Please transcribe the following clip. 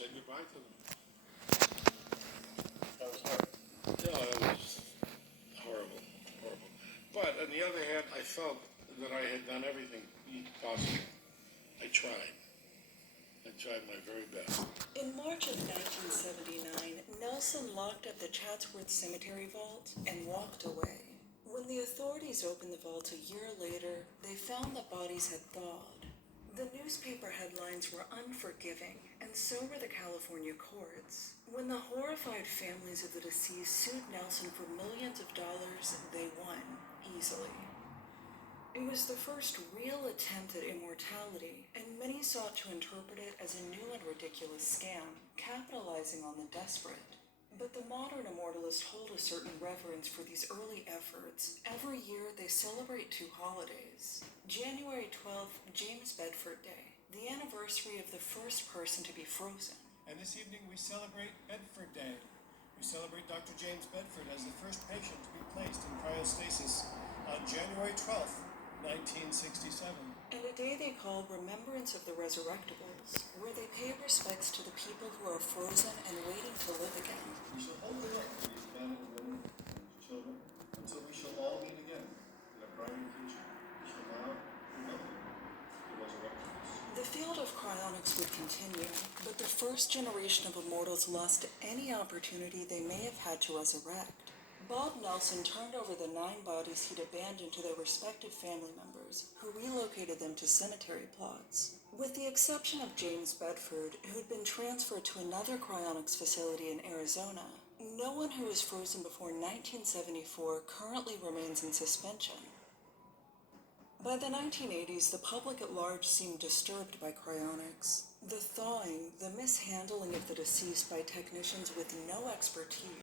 said goodbye to them. That was hard. No, it was horrible, horrible. But on the other hand, I felt that I had done everything possible. I tried. I tried my very best. In March of 1979, Nelson locked up the Chatsworth Cemetery vault and walked away. When the authorities opened the vault a year later, they found the bodies had thawed. The newspaper headlines were unforgiving, and so were the California courts. When the horrified families of the deceased sued Nelson for millions of dollars, they won, easily. It was the first real attempt at immortality, and many sought to interpret it as a new and ridiculous scam, capitalizing on the desperate. But the modern immortalists hold a certain reverence for these early efforts. Every year they celebrate two holidays. January 12th, James Bedford Day, the anniversary of the first person to be frozen. And this evening we celebrate Bedford Day. We celebrate Dr. James Bedford as the first patient to be placed in cryostasis on January 12th, 1967. And a day they call Remembrance of the Resurrectables, where they pay respects to the people who are frozen and waiting to live again. We shall hold it up for these men and women and children until we shall all meet again in a brighter future. We shall now remember the resurrections. The field of cryonics would continue, but the first generation of immortals lost any opportunity they may have had to resurrect. Bob Nelson turned over the 9 bodies he'd abandoned to their respective family members, who relocated them to cemetery plots. With the exception of James Bedford, who'd been transferred to another cryonics facility in Arizona, no one who was frozen before 1974 currently remains in suspension. By the 1980s, the public at large seemed disturbed by cryonics. The thawing, the mishandling of the deceased by technicians with no expertise,